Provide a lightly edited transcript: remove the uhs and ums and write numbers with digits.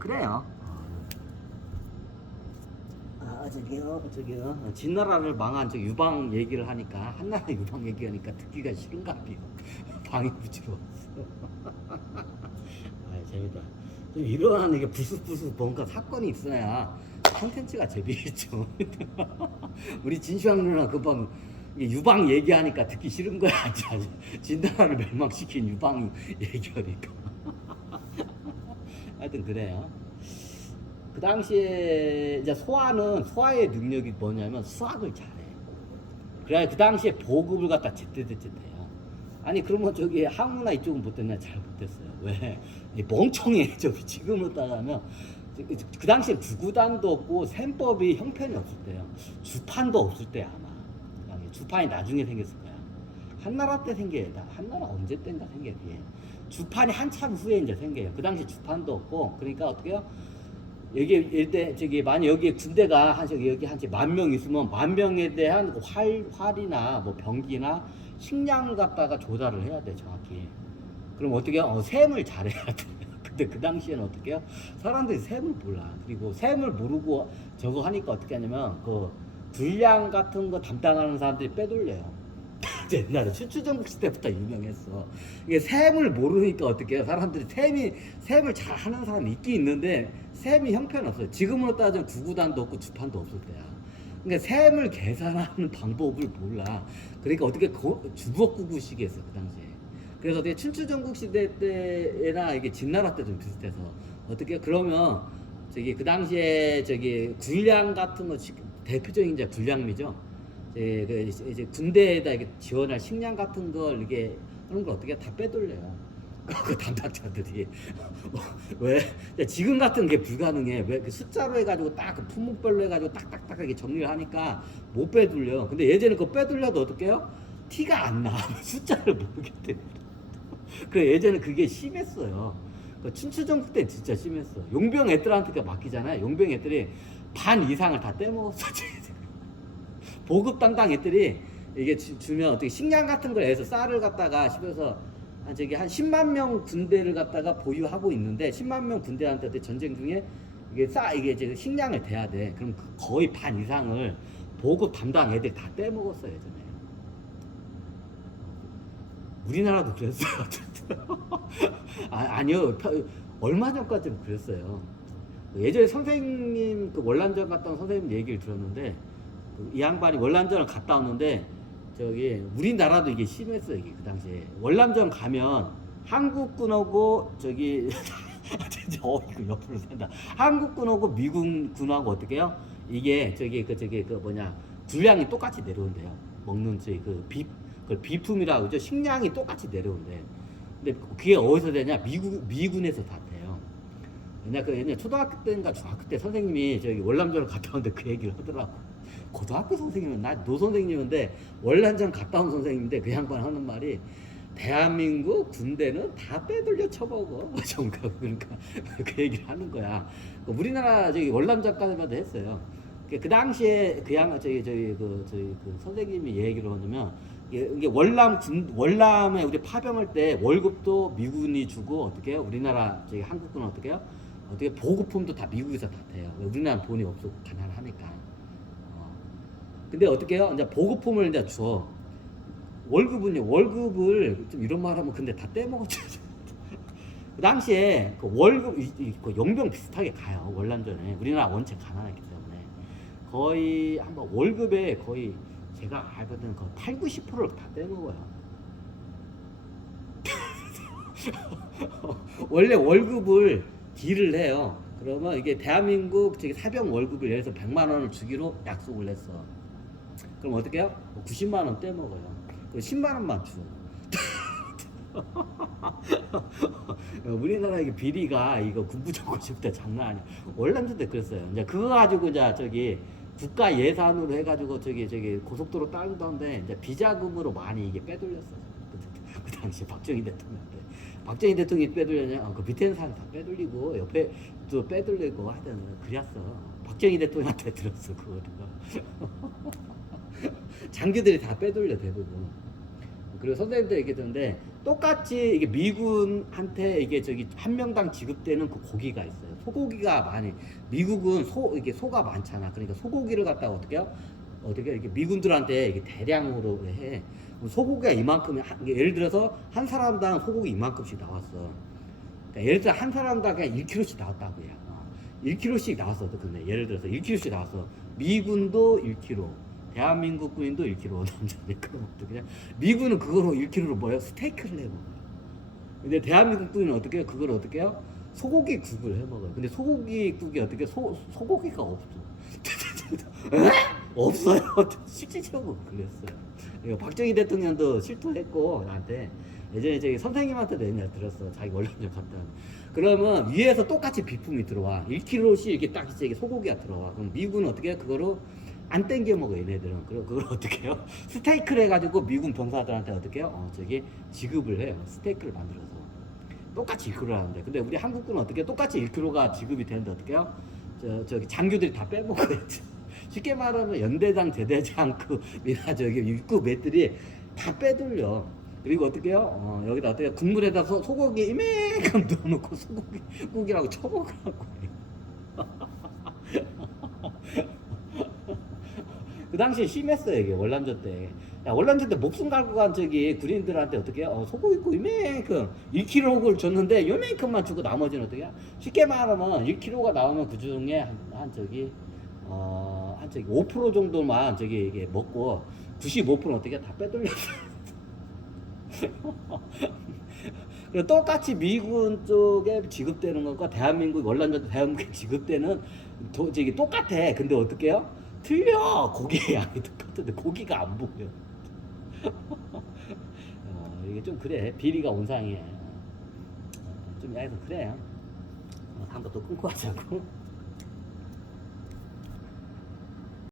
그래요. 저기요. 진나라를 망한 저 유방 얘기를 하니까 한나라 유방 얘기하니까 듣기가 싫은가 봐요. 방이 부지러웠어. 아, 재밌다. 좀 이러한 이게 부스부스 뭔가 사건이 있어야 콘텐츠가 재미있죠. 우리 진슈왕 누나 그밤 유방 얘기하니까 듣기 싫은 거야. 진나라를 멸망시킨 유방 얘기하니까. 하여튼 그래요. 그 당시에 이제 소아의 능력이 뭐냐면 수학을 잘해. 그래 그 당시에 보급을 갖다 제때제때해요. 아니 그러면 저기 항우나 이쪽은 못됐나? 잘 못됐어요. 왜? 멍청해. 저기 지금으로 따라하면 그 당시에 구구단도 없고 셈법이 형편이 없을 때요. 주판도 없을 때 아마. 주판이 나중에 생겼을 거야. 한나라 때 생겨야 한나라 언제 때인가 생겨야 돼. 주판이 한참 후에 이제 생겨요. 그 당시 주판도 없고 그러니까 어떻게 해요? 여기 일대 저기 만약 여기 군대가 한 여기 한 10,000명 있으면 10,000명에 대한 활이나 뭐 병기나 식량을 갖다가 조달을 해야 돼 정확히. 그럼 어떻게 해요? 셈을 잘해야 돼. 근데 그 당시에는 어떻게 해요? 사람들이 셈을 몰라. 그리고 셈을 모르고 저거 하니까 어떻게 하냐면 그 군량 같은 거 담당하는 사람들이 빼돌려요. 옛날에 추추전국 시대부터 유명했어. 이게 셈을 모르니까 어떻게 해요? 사람들이 셈을 잘 하는 사람이 있긴 있는데 셈이 형편없어요. 지금으로 따지면 구구단도 없고 주판도 없을 때야. 그러니까 셈을 계산하는 방법을 몰라. 그러니까 어떻게 주걱구구식이 했어 그 당시에. 그래서 어떻게 춘추전국 시대 때나 이게 진나라 때 좀 비슷해서 어떻게 그러면 저기 그 당시에 저기 군량 같은 거 대표적인 이제 군량미죠. 이제 군대에다 이게 지원할 식량 같은 걸 이게 하는 걸 어떻게 다 빼돌려요. 그 담당자들이 왜 지금 같은 게 불가능해. 왜 그 숫자로 해가지고 딱 그 품목별로 해가지고 딱딱딱 이렇게 정리를 하니까 못 빼돌려. 근데 예전에 그거 빼돌려도 어떡해요? 티가 안 나. 숫자를 모르기 때문에. 그 예전에 그게 심했어요. 그 춘추전국 때 진짜 심했어. 용병 애들한테 맡기잖아요. 용병 애들이 반 이상을 다 떼먹었어. 보급 담당 애들이 이게 주면 어떻게 식량 같은 걸 해서 쌀을 갖다가 씹어서 한 10만 명 군대를 갖다가 보유하고 있는데 10만 명 군대한테 전쟁 중에 이게 이제 식량을 대야 돼. 그럼 거의 반 이상을 보급 담당 애들 다 떼먹었어 예전에. 우리나라도 그랬어요. 아니요. 얼마 전까지는 그랬어요. 예전에 선생님 그 월남전 갔다 온 선생님 얘기를 들었는데 이 양반이 월남전을 갔다 왔는데 저기 우리나라도 이게 심했어. 이게 그 당시에 월남전 가면 한국군하고 저기 이거 옆으로 산다. 한국군하고 미군군하고 어떻게 해요? 이게 그 뭐냐 군량이 똑같이 내려온대요. 먹는 그 비품이라고 그죠? 식량이 똑같이 내려온대. 근데 그게 어디서 되냐? 미군에서 다 돼요. 옛날 초등학교 때인가 중학교 때 선생님이 저기 월남전을 갔다 왔는데 그 얘기를 하더라고. 고등학교 선생님은 나 노선생님인데 월남전 갔다 온 선생님인데 그 양반 하는 말이 대한민국 군대는 다 빼돌려 쳐먹어. 그러니까 그 얘기를 하는 거야. 우리나라 저기 월남전까지만 했어요. 그 당시에 그 선생님이 얘기를 하냐면 이게 월남에 우리 파병할 때 월급도 미군이 주고 어떻게 해요? 우리나라 저기 한국군은 어떻게 해요? 어떻게 보급품도 다 미국에서 다 돼요. 우리나라 돈이 없고 가난하니까. 근데 어떻게 해요? 이제 보급품을 이제 줘. 월급을 좀 이런 말 하면 근데 다 떼먹었죠. 그 당시에 그 월급, 그 용병 비슷하게 가요. 월남전에. 우리나라 원체 가난했기 때문에. 거의 한번 월급에 거의 제가 알거든 그 80-90%를 다 떼먹어요. 원래 월급을 딜을 해요. 그러면 이게 대한민국 저기 사병 월급을 예를 들어서 100만 원을 주기로 약속을 했어. 그럼 어떻게 해요? 90만 원 떼먹어요. 그 10만 원만 줘. 우리나라 이게 비리가 이거 군부정권 시대 장난 아니야. 월남전 때 그랬어요. 이제 그거 가지고 이제 저기 국가 예산으로 해가지고 저기 고속도로 따르던데 이제 비자금으로 많이 이게 빼돌렸어. 그 당시 박정희 대통령 때. 박정희 대통령이 빼돌렸냐? 그 밑에 있는 사람 다 빼돌리고 옆에 또 빼돌리고 하여튼 그랬어. 박정희 대통령한테 들었어 그거를. 장교들이 다 빼돌려 대부분. 그리고 선생님도 얘기했는데 똑같이 이게 미군한테 이게 저기 한 명당 지급되는 그 고기가 있어요. 소고기가 많이 미국은 이게 소가 많잖아. 그러니까 소고기를 갖다가 어떻게 이렇게 미군들한테 이게 대량으로 해. 소고기가 이만큼 예를 들어서 한 사람당 소고기 이만큼씩 나왔어. 그러니까 예를 들어 한 사람당 그냥 1kg씩 나왔다고요. 1kg씩 나왔어. 근데 예를 들어서 1kg씩 나왔어. 미군도 1kg. 대한민국 군인도 1kg 남자들 그런 것도 그냥 미군은 그거로 1kg로 뭐예요? 스테이크를 해 먹어요. 근데 대한민국 군인은 어떻게 해요? 그걸 어떻게 해요? 소고기 국을 해 먹어요. 근데 소고기 국이 어떻게 소고기가 없어. 에? 없어요. 실질적으로 그랬어요. 이거 박정희 대통령도 실토했고 나한테 예전에 저기 선생님한테도 옛날에 들었어. 자기 원래는 갔다. 그러면 위에서 똑같이 비품이 들어와. 1kg씩 이렇게 딱 이제 소고기가 들어와. 그럼 미군은 어떻게 해? 그거로 안 땡겨 먹어 얘네들은. 그걸 어떻게 해요? 스테이크를 해가지고 미군 병사들한테 어떻게 해요? 저기 지급을 해요. 스테이크를 만들어서 똑같이 1kg 하는데, 근데 우리 한국군은 어떻게 똑같이 1kg가 지급이 되는데 어떻게 해요? 저기 장교들이 다 빼먹어야지. 쉽게 말하면 연대장, 제대장, 미나 저기 육급 애들이 다 빼돌려. 그리고 어떻게 해요? 여기다 어떻게 국물에다 소고기 이만큼 넣어놓고 소고기국이라고 쳐먹으라고 해요. 그 당시에 심했어요, 이게 월남전 때. 야, 월남전 때 목숨 걸고 간 저기 군인들한테 어떻게 해요? 소고기국 이만큼 1kg를 줬는데 요만큼만 주고 나머지는 어떻게 해요? 쉽게 말하면 1kg가 나오면 그 중에 한 저기 5% 정도만 저기 이게 먹고 95%는 어떻게 다 빼돌렸어요. 그리고 똑같이 미군 쪽에 지급되는 것과 대한민국 월남전 대한민국에 지급되는 저기 똑같아. 근데 어떻게 해요? 틀려. 고기의 양이 똑같은데 고기가 안 보여. 이게 좀 그래. 비리가 온상이에. 좀 약간 그래요. 한번 또 끊고 하자고.